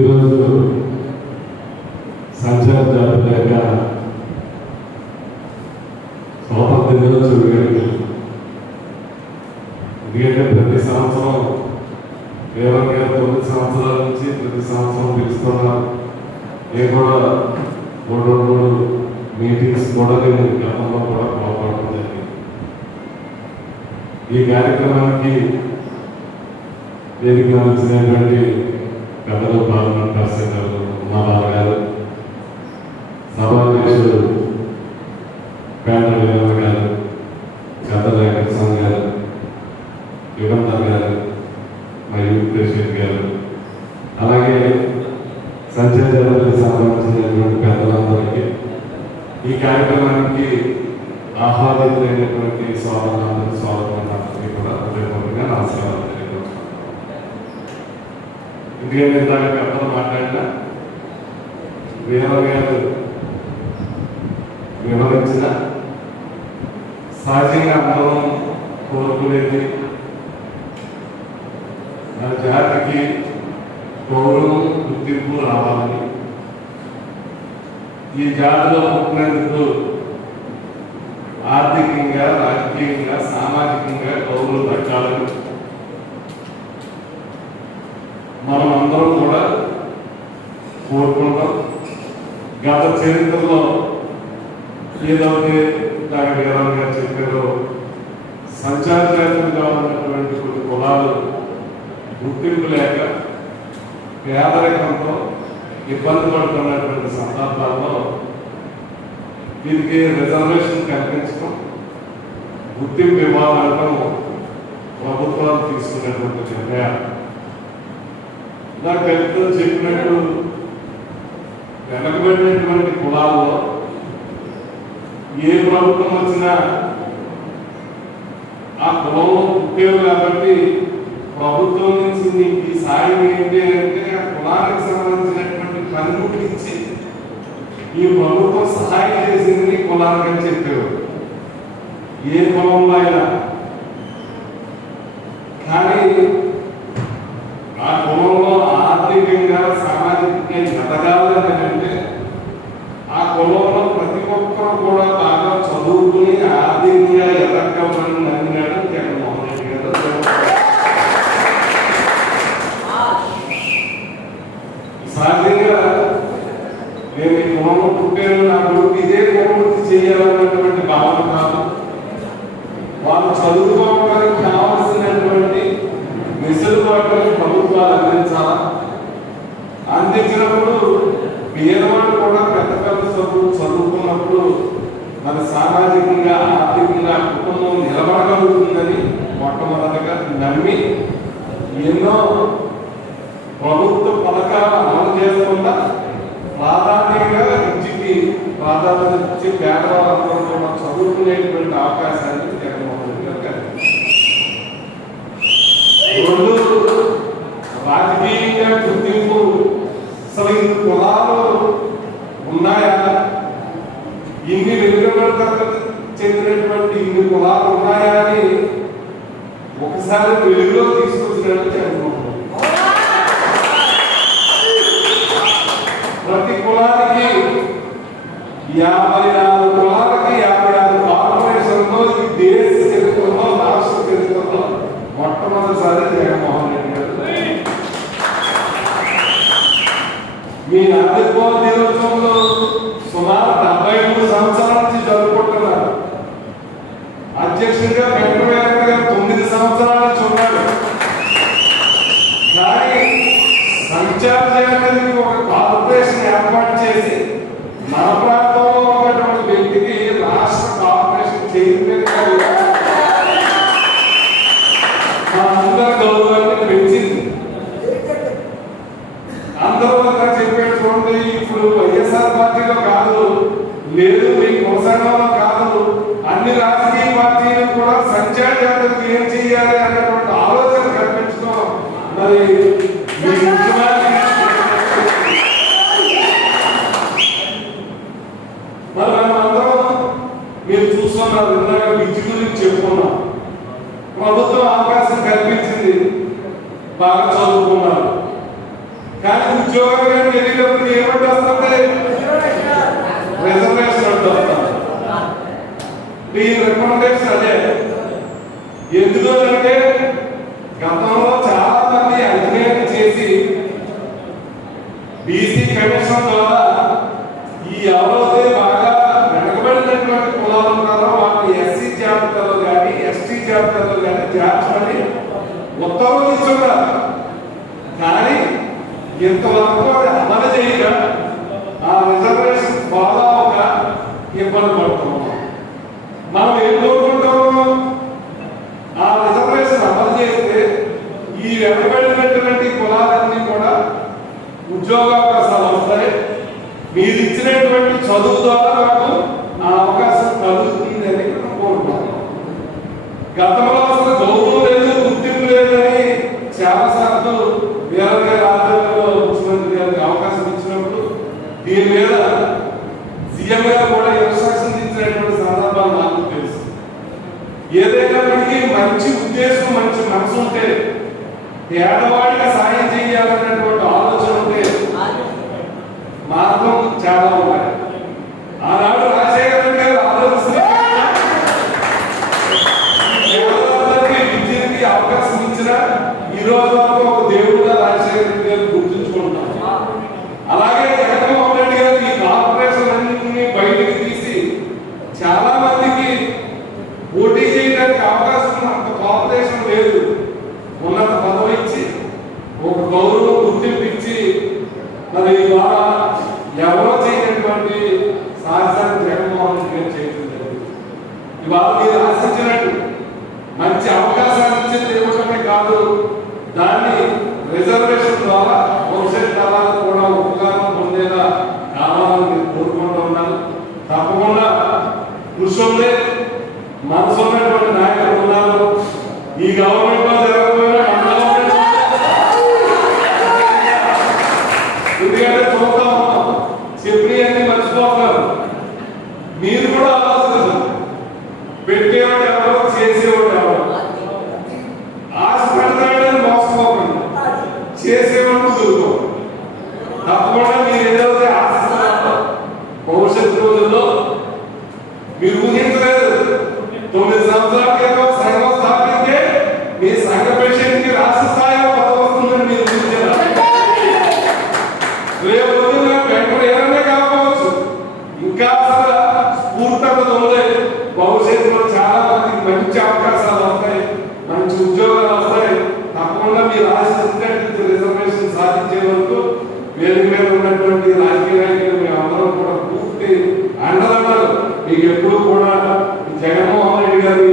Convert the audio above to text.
ఈరోజు సంచార జాతర యొక్క స్వాతంత్ర దినోత్సవం వేడుకలు ఎందుకంటే ప్రతి సంవత్సరం కేవలం తొమ్మిది సంవత్సరాల నుంచి ప్రతి సంవత్సరం పిలుస్తున్నారు. నేను కూడా మూడు మూడు మీటింగ్స్ కూడా నేను గతంలో కూడా పాల్గొనడం జరిగింది. ఈ కార్యక్రమానికి వేదిక వచ్చినటువంటి పెద్దలు పార్లమెంట్ ప్రెసిడెంట్ ఉమాబాబు గారు సభాధ్యక్షుడు పేట వీరమ్మ గారు పెద్దల వెంకటస్వామి గారు యుగంధర్ గారు మరియు ప్రెసిడెంట్ గారు. అలాగే సంచయ జనతకి సంబంధించినటువంటి పెద్దలందరికీ ఈ కార్యక్రమానికి ఆహ్లాదితులైనటువంటి స్వాగతాలు స్వాగతం ఎందుకంటే ఇందాక పెద్దలు మాట్లాడిన? వీరవ గారు వివరించిన సహజంగా అందరం కోరుకునేది మన జాతికి గౌరవం గుర్తింపు రావాలని. ఈ జాతిలో పుట్టినందుకు ఆర్థికంగా రాజకీయంగా సామాజికంగా గౌరవం దక్కాలని. మనం అందరం కూడా కోరుకుంటాం. గత చరిత్రలో ఏదైతే డాక్టర్ వీరరావు గారు చెప్పారో సంచారజాతంగా ఉన్నటువంటి కొన్ని కులాలు గుర్తింపు లేక పేదరికంతో ఇబ్బంది పడుతున్నటువంటి సందర్భాల్లో దీనికి రిజర్వేషన్ కల్పించడం గుర్తింపు ఇవ్వాలనడం ప్రభుత్వాలు తీసుకున్నటువంటి నిర్ణయాలు. నాకు పెద్దలు చెప్పినట్టు. వెనకబడినటువంటి కులాల్లో ఏ ప్రభుత్వం వచ్చినా ఆ కులంలో పుట్టారు కాబట్టి ప్రభుత్వం నుంచి నీకు ఈ సాయం ఏంటి అంటే ఆ కులానికి సంబంధించినటువంటి పనిముట్లు ఇచ్చి ఈ ప్రభుత్వం సహాయం చేసింది కులానికి అని చెప్పారు ఏ కులంలో అయినా కానీ ఆ కులంలో ఆర్థికంగా సామాజికంగా ఎదగాలని అంటే ఆ కులంలో ప్రతి ఒక్కరు కూడా బాగా చదువుకుని ఆర్థికంగా ఎదగమని నమ్మినాడు జగన్మోహన్ రెడ్డి గారు సహజంగా నేను ఈ కులంలో పుట్టాను నా కొడుకు ఇదే కులవృత్తి చేయాలన్నటువంటి భావన కాదు వాళ్ళు చదువుకోవడానికి కావాల్సినటువంటి వాళ్ళు అందించాలా అందించినప్పుడు పేదవాళ్ళు కూడా పెద్ద పెద్ద చదువు చదువుకున్నప్పుడు మన సామాజికంగా ఆర్థికంగా కుటుంబం నిలబడగలుగుతుందని మొట్టమొదటిగా నమ్మి ఎన్నో ప్రభుత్వ పథకాలు అమలు చేస్తున్నా ప్రాధాన్యంగా విద్యకి ప్రాధాన్యత ఇచ్చి పేదవాళ్ళందరూ కూడా చదువుకునేటువంటి అవకాశాన్ని జగన్మోహన్ రెడ్డి గారు కల్పించారు. రెండు రాజకీయంగా గుర్తింపు అసలు ఇన్ని కులాలు ఉన్నాయా? ఇన్ని వెలుగుబడతలకు చెందినటువంటి ఇన్ని కులాలు ఉన్నాయా అని ఒకసారి వెలుగులో తీసుకొచ్చినట్టు జగన్మోహన్ ప్రతి కులానికి యాభై నాలుగు కులాలకి యాభై ఆరు కార్పొరేషన్లో ఈ దేశ చరిత్రలో రాష్ట్ర చరిత్రలో మొట్టమొదటిసారి జగన్మోహన్ రెడ్డి గారు మీ ఆవిర్భావ దినోత్సవంలో సుమారు డెబ్బై మూడు సంవత్సరాల నుంచి జరుపుకుంటున్నారు అధ్యక్షుడిగా వెంకటవేంకట గారు తొమ్మిది సంవత్సరాల నుంచి ఉన్నారు కానీ సంచార ఒక కార్పొరేషన్ ఏర్పాటు చేసి మన ప్రాంతంలో ఉన్నటువంటి వ్యక్తికి రాష్ట్ర కార్పొరేషన్ చైర్మన్ గారు మా అందరి గౌరవాన్ని పెంచింది అందరూ అంతా చెప్పారు చూడండి ఇప్పుడు వైఎస్ఆర్ పార్టీలో కాదు లేదు మీ కొనసాగంలో కాదు అన్ని రాజకీయ పార్టీలు కూడా సంచార జాతరకు ఏం చేయాలి అన్నటువంటి ఆలోచన కల్పించడం మరి మీ ముఖ్యమంత్రి మరి మనం అందరం మీరు చూస్తున్నారు ఇందాక విద్య గురించి చెప్పుకున్నాం ప్రభుత్వం అవకాశం కల్పించింది బాగా చదువుకున్నారు కానీ ఉద్యోగం కానీ వెళ్ళేటప్పుడు ఏమంటే వస్తుంది రిజర్వేషన్ అంటే వస్తుంది రికమెండేషన్ అదే. ఎందుకు అంటే గతంలో చాలా మంది అధ్యయనం చేసి బీసీ కమిషన్ ద్వారా ఈ ఎవరైతే బాగా వెనకబడినటువంటి కులాలు ఉన్నారో వాళ్ళని ఎస్సీ జాబితాలో కానీ ఎస్టీ జాబితాలో కానీ చేర్చమని ఉత్తర్వులు ఇస్తున్నారు కానీ ఇంతవరకు అది అమలు చేయక ఆ రిజర్వేషన్ ఫాలో అవ్వక ఇబ్బంది పడుతున్నాం. మనం ఏం కోరుకుంటాము ఆ రిజర్వేషన్ అమలు చేస్తే ఈ వెనబడినటువంటి కులాలన్నీ కూడా ఉద్యోగ అవకాశాలు వస్తాయి. మీరు ఇచ్చినటువంటి చదువు ద్వారా మాకు ఆ అవకాశం కలుగుతుంది అని మనం గతంలో దీని మీద సీఎం గారు కూడా ఇన్స్ట్రక్షన్ ఇచ్చినటువంటి సందర్భాలు నాకు తెలుసు. ఏదైనప్పటికీ మంచి ఉద్దేశం మంచి మనసు ఉంటే పేదవాడికి సాయం చేయాలనేటువంటి ఆలోచన ఉంటే మార్గం చాలా ఉన్నాయి ఆనాడు రాజశేఖర రెడ్డి గారు ఆలోచిస్తే పేదవాళ్ళకి విద్యకి అవకాశం ఇచ్చిన ఈ రోజు వరకు ఒక దేవుడుగా రాజశేఖర రెడ్డి గారు గుర్తుంచుకుంటాం అలాగే జగన్మోహన్ రెడ్డి గారు ఈ కార్పొరేషన్ అన్నింటినీ బయటికి తీసి చాలా మందికి పోటీ చేయడానికి అవకాశం ఉన్న అంత కార్పొరేషన్ లేదు ఉన్నత పదవి ఇచ్చి ఒక గౌరవం గుర్తింపు ఇచ్చి మరి ద్వారా ఎవరో చేయనటువంటి సాహసాన్ని జగన్మోహన్ రెడ్డి గారు చేయడం జరిగింది ఇవాళ మీరు ఆశించినట్టు మంచి అవకాశాలు ఇచ్చేది ఇవ్వడమే కాదు దాన్ని రిజర్వేషన్ ద్వారా భవిష్యత్ తరాలకు కూడా ఉపకారం పొందేలా కావాలని నేను కోరుకుంటూ ఉన్నాను తప్పకుండా కృషి మనసు ఉన్నటువంటి నాయకులు ఉన్నారు ఈ గవర్నమెంట్లో జరగబోయిన మన గవర్నమెంట్ ఎందుకంటే చూస్తా ఉన్నాం చెప్పి అన్ని మర్చిపోతున్నారు మీరు కూడా ఆలోచించారు పెట్టేవాడు ఎవరో చేసేవాడు ఎవరో ఆశ పెడతాడని మోసపోకండి చేసేవాడు దొరుకు తప్పకుండా మీరు ఏదైతే ఆశిస్తున్నారో భవిష్యత్తు రోజుల్లో మీరు ఊహించలేదు. తొమ్మిది సంవత్సరాల క్రితం సంఘం స్థాపిస్తే మీ సంఘ పేషెంట్కి రాష్ట్ర స్థాయిలో పదవి వస్తుందని మీరు రేపు వెంటనే కాకపోవచ్చు. ఇంకా అసలు ఉంది భవిష్యత్తులో చాలా మందికి మంచి అవకాశాలు వస్తాయి మంచి ఉద్యోగాలు వస్తాయి తప్పకుండా మీరు ఆశించినట్టు రిజర్వేషన్ సాధించే వరకు వేదిక మీద ఉన్నటువంటి రాజకీయ నాయకులు మేము అందరం కూడా పూర్తి అండదండలు. మీకు ఎప్పుడు కూడా జగన్మోహన్ రెడ్డి గారు